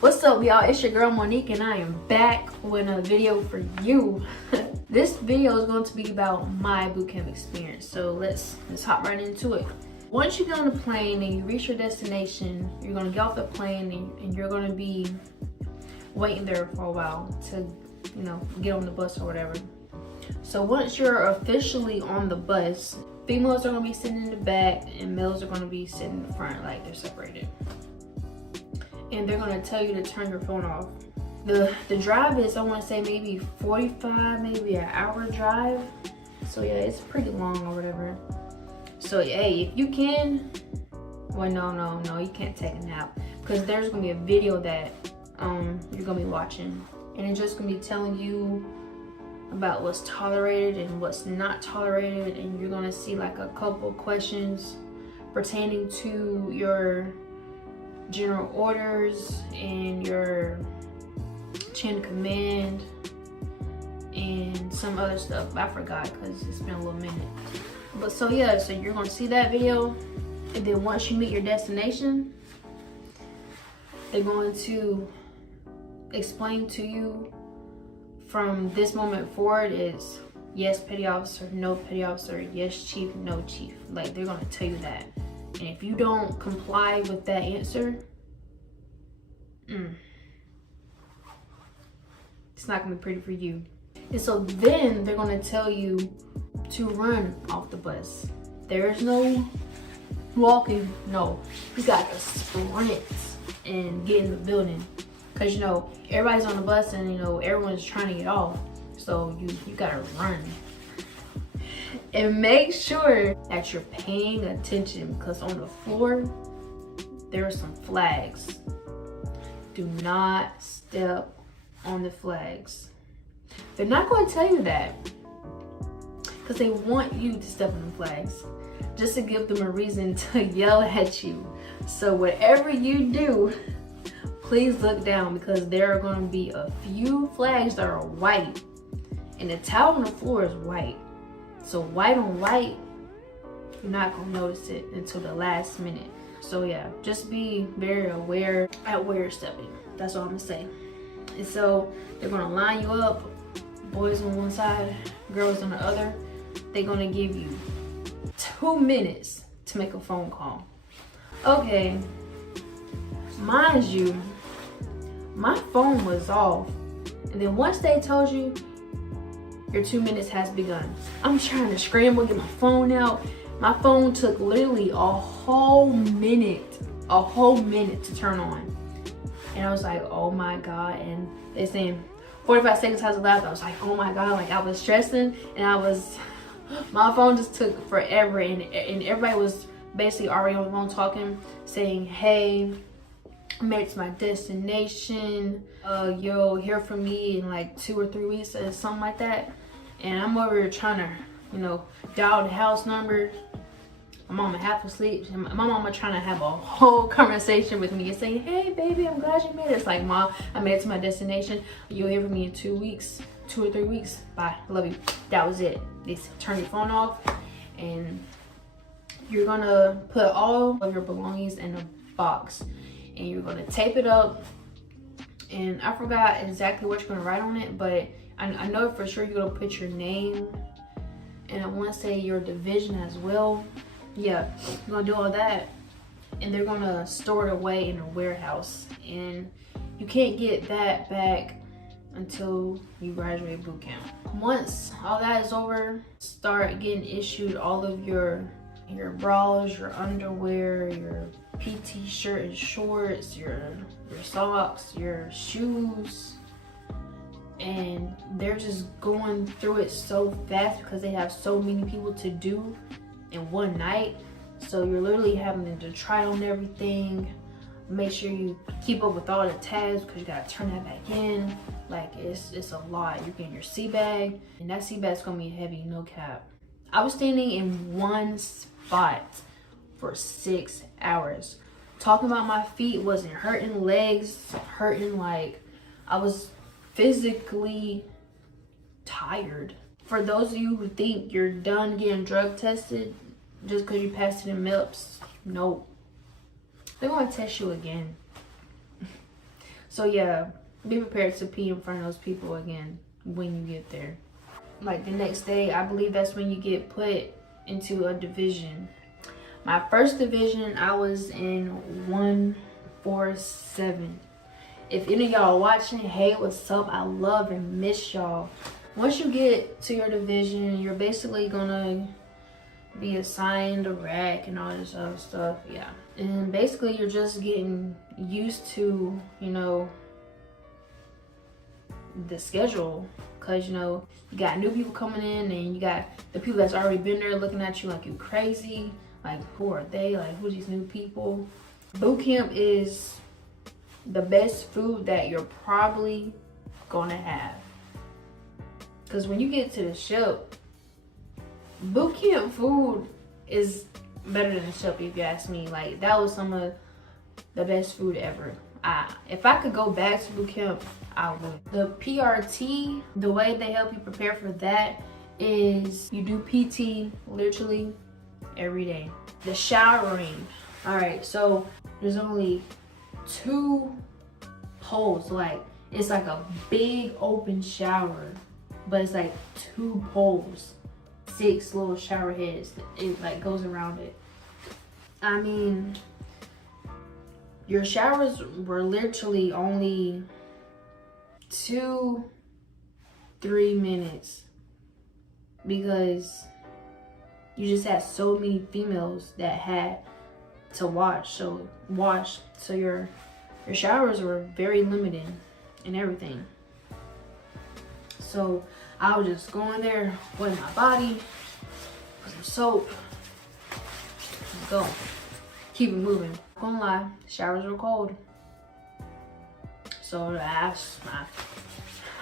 What's up, y'all? It's your girl Monique, and I am back with another video for you. This video is going to be about my bootcamp experience, so let's hop right into it. Once you get on the plane and you reach your destination, you're going to get off the plane and you're going to be waiting there for a while to, get on the bus or whatever. So once you're officially on the bus, females are going to be sitting in the back and males are going to be sitting in the front, like they're separated. And they're gonna tell you to turn your phone off. The drive is, I wanna say, maybe 45, maybe an hour drive. So yeah, it's pretty long or whatever. So hey, if you can, well no, you can't take a nap, because there's gonna be a video that you're gonna be watching, and it's just gonna be telling you about what's tolerated and what's not tolerated, and you're gonna see like a couple questions pertaining to your general orders and your chain of command and some other stuff. I forgot because it's been a little minute. But so yeah, so you're gonna see that video, and then once you meet your destination, they're going to explain to you from this moment forward is yes petty officer, no petty officer, yes chief, no chief. Like they're gonna tell you that. And if you don't comply with that answer, it's not gonna be pretty for you. And so then they're gonna tell you to run off the bus. There's no walking, no. You gotta sprint and get in the building. Cause everybody's on the bus and everyone's trying to get off. So you gotta run. And make sure that you're paying attention, because on the floor there are some flags. Do not step on the flags. They're not going to tell you that because they want you to step on the flags, just to give them a reason to yell at you. So whatever you do, please look down, because there are going to be a few flags that are white and the towel on the floor is white. So white on white, you're not gonna notice it until the last minute. So yeah, just be very aware at where you're stepping. That's all I'm gonna say. And so they're gonna line you up, boys on one side, girls on the other. They're gonna give you 2 minutes to make a phone call. Okay, mind you, my phone was off. And then once they told you, your 2 minutes has begun, I'm trying to scramble, get my phone out. My phone took literally a whole minute to turn on. And I was like, oh my God. And they saying 45 seconds has elapsed. I was like, oh my God. Like I was stressing, and my phone just took forever. And everybody was basically already on the phone talking, saying, hey, I made it to my destination. You'll hear from me in like 2 or 3 weeks or something like that. And I'm over here trying to, dial the house number. My mama half asleep. And my mama trying to have a whole conversation with me and saying, hey baby, I'm glad you made it. It's like, Mom, I made it to my destination. You'll hear from me in 2 weeks, 2 or 3 weeks. Bye, love you. That was it. They turn your phone off, and you're gonna put all of your belongings in a box, and you're gonna tape it up. And I forgot exactly what you're gonna write on it, but I know for sure you're gonna put your name, and I wanna say your division as well. Yeah, you're gonna do all that, and they're gonna store it away in a warehouse, and you can't get that back until you graduate boot camp. Once all that is over, start getting issued all of your bras, your underwear, your PT shirt and shorts, your socks, your shoes. And they're just going through it so fast because they have so many people to do in one night. So you're literally having to try on everything, make sure you keep up with all the tags because you gotta turn that back in. Like it's a lot. You're getting your sea bag, and that sea bag's gonna be heavy, no cap. I was standing in one spot for 6 hours. Talking about my feet wasn't hurting, legs hurting, like I was physically tired. for those of you who think you're done getting drug tested just because you passed it in MEPS, nope. They're going to test you again. So yeah, be prepared to pee in front of those people again when you get there. Like the next day, I believe that's when you get put into a division. My first division, I was in 147. If any of y'all are watching, hey, what's up? I love and miss y'all. Once you get to your division, you're basically gonna be assigned a rack and all this other stuff. Yeah. And basically you're just getting used to, you know, the schedule. Cause you know, you got new people coming in and you got the people that's already been there looking at you like you crazy. Like, who are they? Like, who's these new people? Boot camp is the best food that you're probably gonna have. Cause when you get to the ship, boot camp food is better than the ship, if you ask me. Like, that was some of the best food ever. If I could go back to boot camp, I would. The PRT, the way they help you prepare for that is you do PT literally every day. The showering, all right, so there's only 2 holes. Like, it's like a big open shower, but it's like 2 poles, 6 little shower heads. It like goes around it. I mean, your showers were literally only 2-3 minutes because you just had so many females that had to wash. So your showers were very limited and everything. So I was just going there with my body, put some soap, and go. Keep it moving. Not gonna lie, showers were cold. So I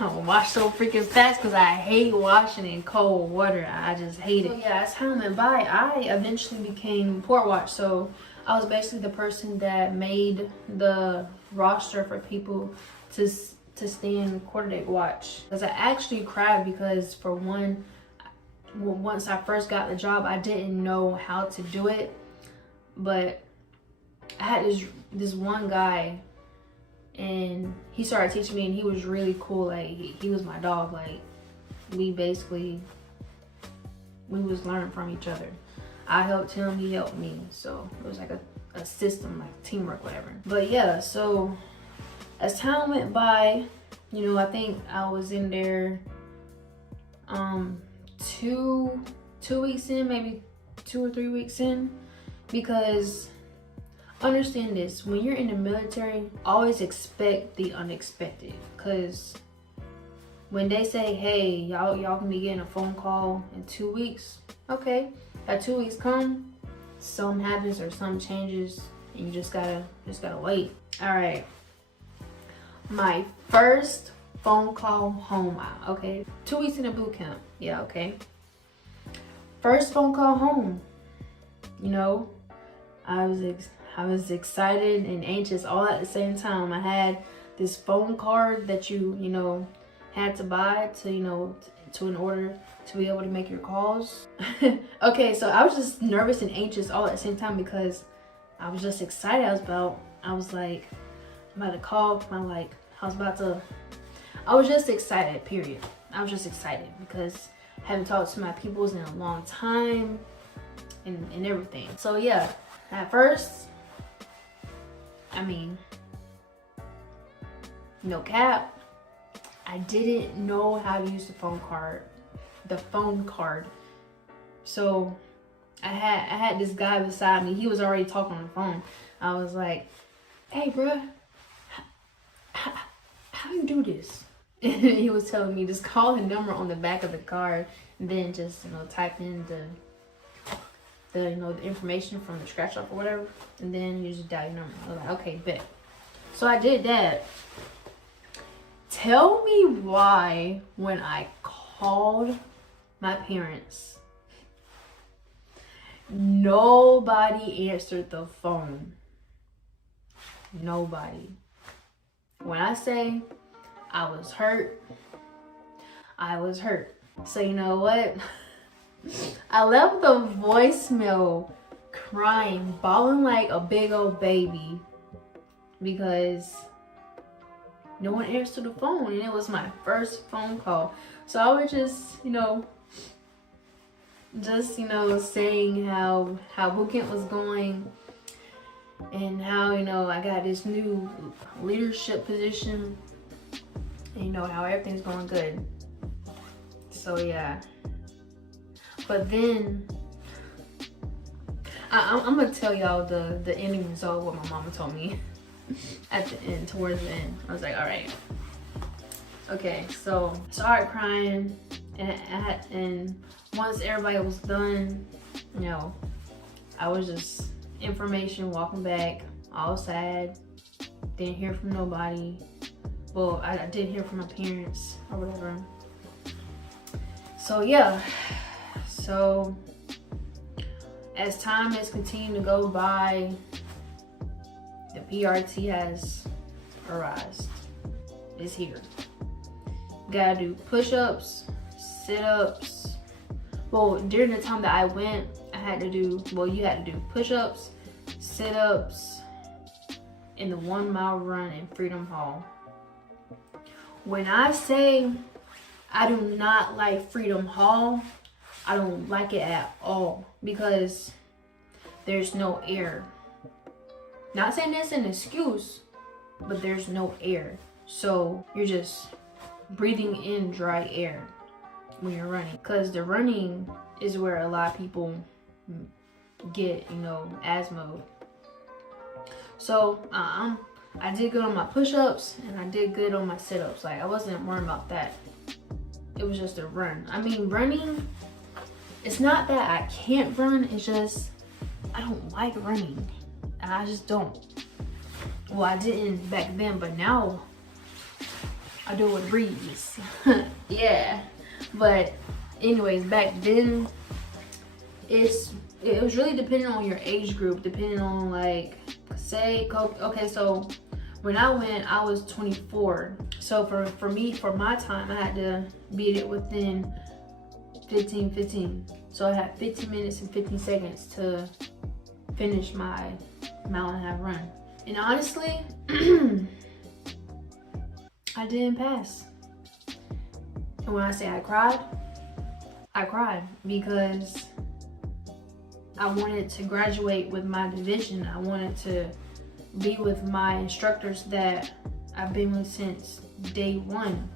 wash so freaking fast because I hate washing in cold water. I just hate it. So yeah, as time went by, I eventually became port watch. So I was basically the person that made the roster for people to stand quarterdeck watch. Because I actually cried because, for one, once I first got the job, I didn't know how to do it. But I had this one guy, and he started teaching me, and he was really cool. Like, he was my dog. Like, we was learning from each other. I helped him, he helped me. So it was like a system, like teamwork, whatever. But yeah, so as time went by, you know, I think I was in there 2 weeks in, maybe 2 or 3 weeks in, because understand this, when you're in the military, always expect the unexpected. Because when they say, hey, y'all can be getting a phone call in 2 weeks, okay, that 2 weeks come, something happens or something changes, and you just gotta wait. All right, my first phone call home, okay, 2 weeks in a boot camp, yeah, okay, first phone call home, you know, I was excited and anxious all at the same time. I had this phone card that you know, had to buy to, you know, in order to be able to make your calls. Okay, so I was just nervous and anxious all at the same time because I was just excited. I was like, I'm about to call. I was just excited, period. I was just excited because I haven't talked to my peoples in a long time and everything. So yeah, at first, I mean, no cap, I didn't know how to use the phone card. So I had this guy beside me. He was already talking on the phone. I was like, hey bruh, how you do this? And he was telling me, just call the number on the back of the card and then just, you know, type in the information from the scratch off or whatever, and then you just dial your number. I was like, okay, bet. So I did that. Tell me why when I called my parents, nobody answered the phone. Nobody. When I say I was hurt, I was hurt. So you know what? I left the voicemail crying, bawling like a big old baby because no one answered the phone, and it was my first phone call. So I was just, saying how bootcamp was going and how, I got this new leadership position and, how everything's going good. So yeah. But then I'm gonna tell y'all the ending result, what my mama told me at the end, towards the end. I was like, all right, okay. So I started crying, and once everybody was done, I was just information walking back, all sad. Didn't hear from nobody. Well, I did hear from my parents or whatever. So yeah. So as time has continued to go by, the PRT has arrived. It's here. Gotta do push-ups, sit-ups. Well, during the time that I went, you had to do push-ups, sit-ups, and the 1 mile run in Freedom Hall. When I say I do not like Freedom Hall, I don't like it at all because there's no air. Not saying that's an excuse, but there's no air. So you're just breathing in dry air when you're running. Because the running is where a lot of people get, asthma. So I did good on my push-ups and I did good on my sit-ups. Like, I wasn't worried about that. It was just a run. I mean, running, it's not that I can't run, it's just I don't like running. I just don't. Well, I didn't back then, but now I do it with breeze. Yeah. But anyways, back then it was really depending on your age group, depending on so when I went, I was 24. So for me, for my time, I had to beat it within 15. So I had 15 minutes and 15 seconds to finish my mile-and-a-half run. And honestly, I didn't pass. And when I say I cried because I wanted to graduate with my division. I wanted to be with my instructors that I've been with since day one.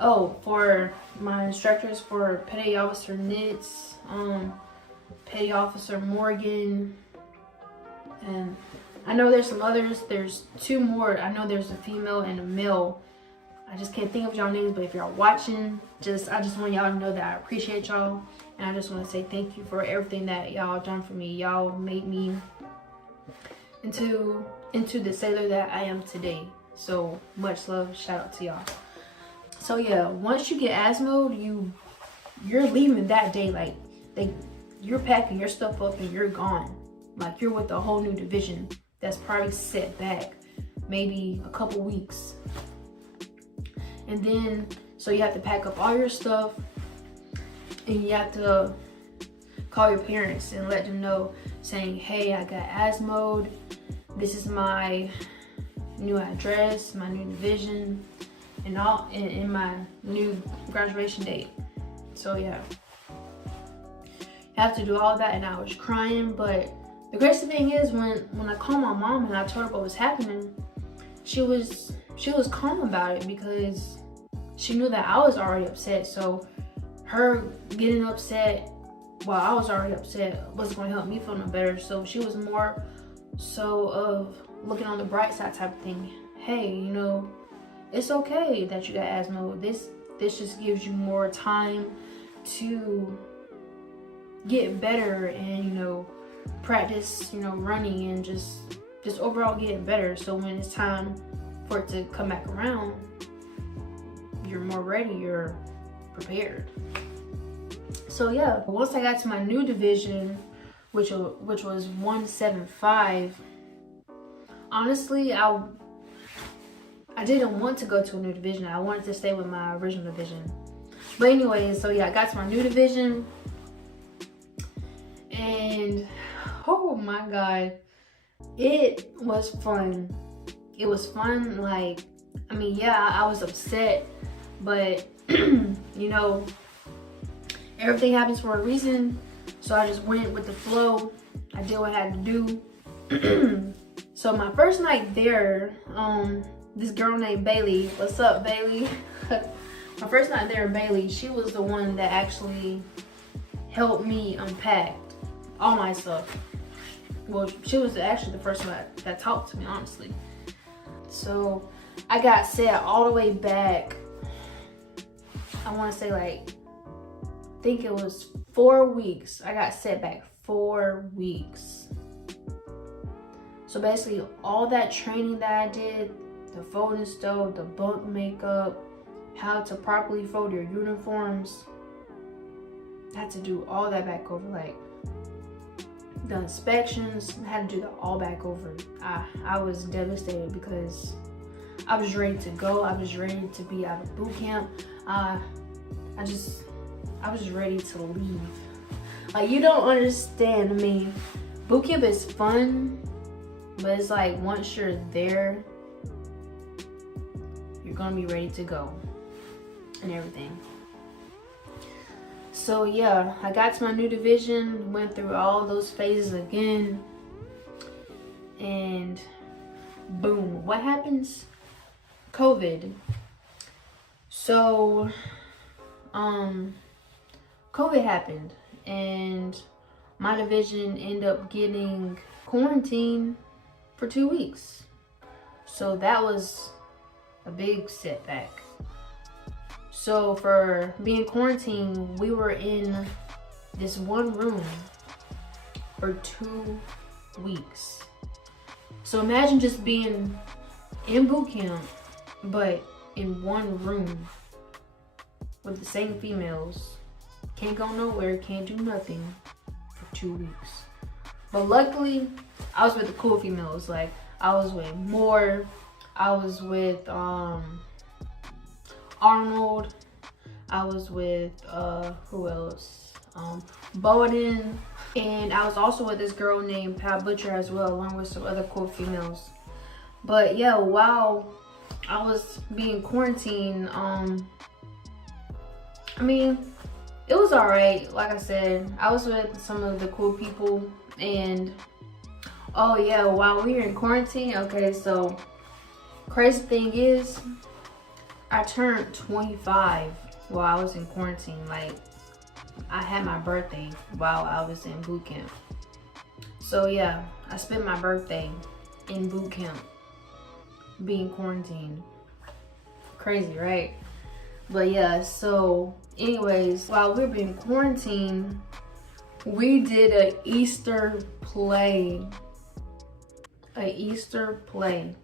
Oh, for my instructors, for Petty Officer Nitz, Petty Officer Morgan, and I know there's some others. There's 2 more. I know there's a female and a male. I just can't think of y'all names, but if y'all watching, I just want y'all to know that I appreciate y'all, and I just want to say thank you for everything that y'all done for me. Y'all made me into the sailor that I am today. So much love, shout out to y'all. So yeah, once you get asthma, you're leaving that day. Like you're packing your stuff up and you're gone. Like you're with a whole new division that's probably set back maybe a couple weeks. And then so you have to pack up all your stuff and you have to call your parents and let them know, saying, hey, I got asthma. This is my new address, my new division, and all in my new graduation date. So yeah, you have to do all that, and I was crying. But the crazy thing is, when I called my mom and I told her what was happening, she was calm about it because she knew that I was already upset. So her getting upset while I was already upset wasn't going to help me feel no better. So she was more so of looking on the bright side type of thing. Hey, it's okay that you got asthma. This just gives you more time to get better and practice running and just overall get better. So when it's time for it to come back around, you're more ready, you're prepared. So yeah, once I got to my new division, which was 175, honestly, I didn't want to go to a new division. I wanted to stay with my original division. But anyways, so yeah, I got to my new division. And oh my God, it was fun. It was fun. Like, I mean, yeah, I was upset, but you know, everything happens for a reason. So I just went with the flow. I did what I had to do. So my first night there, this girl named Bailey, what's up, Bailey? My first night there, Bailey, she was the one that actually helped me unpack all my stuff. Well, she was actually the first one that talked to me, honestly. So I got set all the way back. I want to say like, I think it was 4 weeks. I got set back 4 weeks. So basically all that training that I did, the folding stove, the bunk makeup, how to properly fold your uniforms, I had to do all that back over. Like the inspections, I had to do that all back over. I was devastated because I was ready to go. I was ready to be out of boot camp. I was just ready to leave. Like, you don't understand. I mean, boot camp is fun, but it's like once you're there, you're gonna be ready to go and everything. So yeah, I got to my new division, went through all those phases again, and boom, what happens? COVID. So COVID happened and my division ended up getting quarantined for 2 weeks. So that was a big setback. So for being quarantined, we were in this one room for 2 weeks. So imagine just being in boot camp, but in one room with the same females. Can't go nowhere, can't do nothing for 2 weeks. But luckily, I was with the cool females. Like, I was with Moore, I was with Arnold, I was with who else? Bowden, and I was also with this girl named Pat Butcher as well, along with some other cool females. But yeah, while I was being quarantined, I mean, it was alright. Like I said, I was with some of the cool people, and oh yeah, while we were in quarantine, okay, so crazy thing is, I turned 25 while I was in quarantine. Like, I had my birthday while I was in boot camp. So yeah, I spent my birthday in boot camp being quarantined. Crazy, right? But yeah, so anyways, while we were being quarantined, we did an Easter play. An Easter play.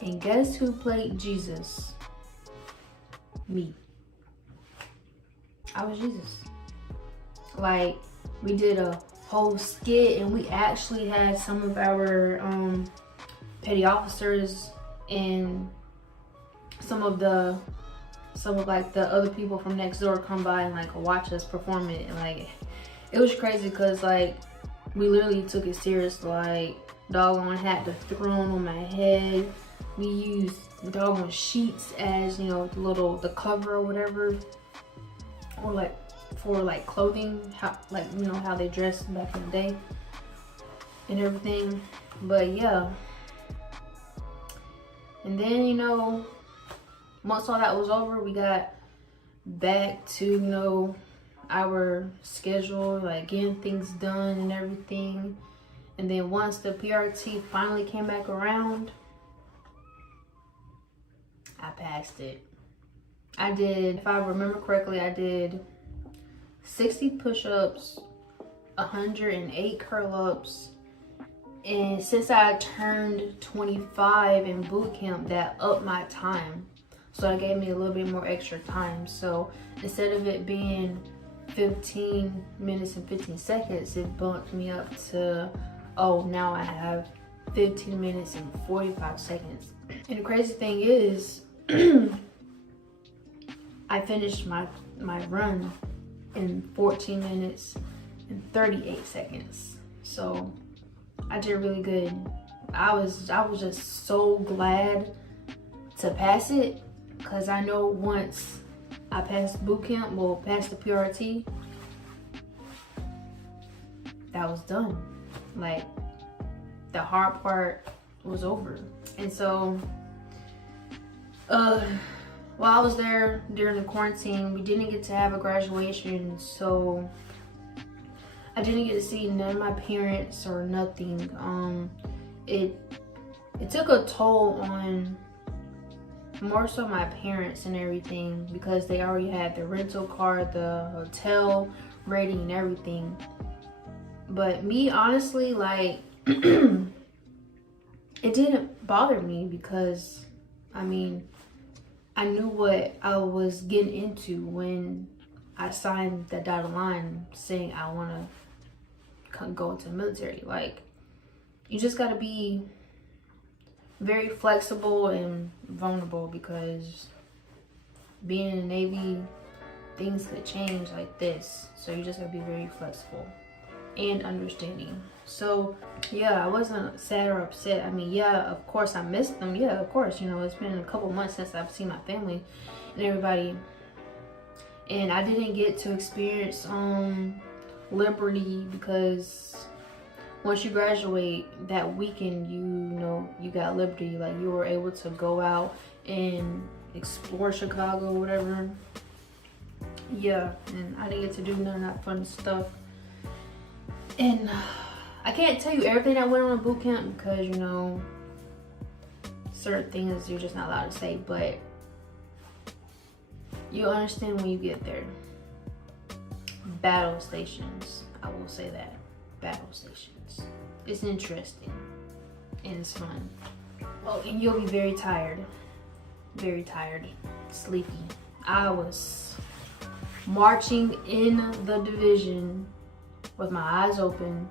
And guess who played Jesus? Me. I was Jesus. Like, we did a whole skit, and we actually had some of our petty officers and some of like the other people from next door come by and like watch us perform it. And like, it was crazy because like we literally took it serious. Like, doggone had the throne on my head. We used doggone sheets as, you know, the cover or whatever, or like for like clothing, how, like, you know, how they dressed back in the day and everything. But yeah, and then, you know, once all that was over, we got back to, you know, our schedule, like getting things done and everything. And then once the PRT finally came back around, I passed it. I did, if I remember correctly, I did 60 push-ups, 108 curl-ups. And since I turned 25 in boot camp, that upped my time. So that gave me a little bit more extra time. So instead of it being 15 minutes and 15 seconds, it bumped me up to, oh, now I have 15 minutes and 45 seconds. And the crazy thing is, I finished my my run in 14 minutes and 38 seconds. So I did really good. I was just so glad to pass it, because I know once I passed boot camp, well, past the PRT, that was done. Like, the hard part was over. And so while I was there during the quarantine, we didn't get to have a graduation, so I didn't get to see none of my parents or nothing. It took a toll on more so my parents and everything, because they already had the rental car, the hotel ready and everything. But me, honestly, like, it didn't bother me, because I mean, I knew what I was getting into when I signed that dotted line saying I want to go into the military. Like, you just got to be very flexible and vulnerable, because being in the Navy, things could change like this. So you just got to be very flexible and understanding. So yeah, I wasn't sad or upset. I mean, yeah, of course I missed them. Yeah, of course, you know, it's been a couple months since I've seen my family and everybody, and I didn't get to experience liberty, because once you graduate that weekend, you know, you got liberty. Like, you were able to go out and explore Chicago, whatever. Yeah, and I didn't get to do none of that fun stuff. And I can't tell you everything that went on in boot camp, because, you know, certain things you're just not allowed to say, but you'll understand when you get there. Battle stations, I will say that. Battle stations. It's interesting and it's fun. Oh, and you'll be very tired, sleepy. I was marching in the division with my eyes open,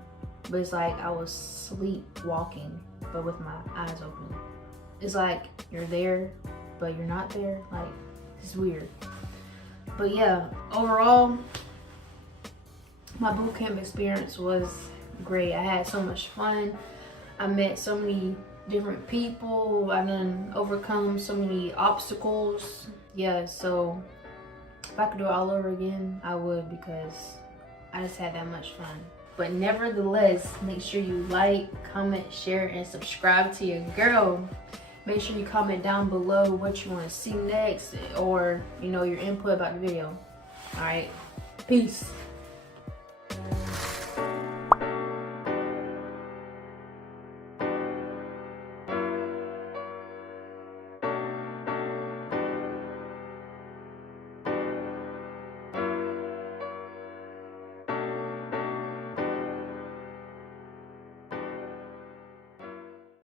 but it's like I was sleepwalking, but with my eyes open. It's like you're there, but you're not there. Like, it's weird. But yeah, overall, my boot camp experience was great. I had so much fun. I met so many different people. I done overcome so many obstacles. Yeah, so if I could do it all over again, I would, because I just had that much fun. But nevertheless, make sure you like, comment, share, and subscribe to your girl. Make sure you comment down below what you want to see next, or, you know, your input about the video. All right, peace.